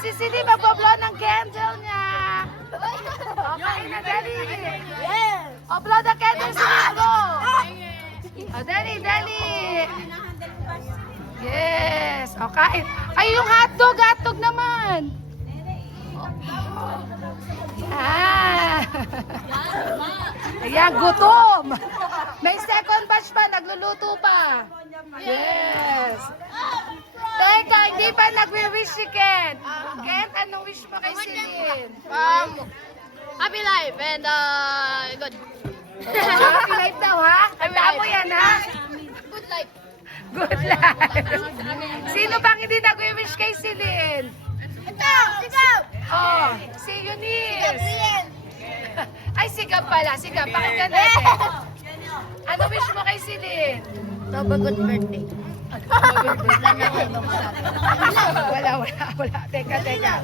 si Cindy magpa-blow ng candle niya. Okay na, dali. Yes! O, blow the candle, Cindy mo. O, dali, dali. Yes. O, kain. Ay, yung hotdog naman. Ah. Ayan, gutom. May second batch pa, nagluluto pa. Yes. Teka, hindi pa nagwi-wish si Ken. Ken, anong wish mo kay Celine? Happy life and good. Happy life daw, ha? Tanda mo yan, ha? Good life. Good life. Sino bang hindi nagwi-wish kay Celine? Ikaw! Oh, si Eunice. Ay, sigap pala. Sigap. Pakinggan natin. Ano wish mo kay Celine? So, good birthday. Wala. Teka.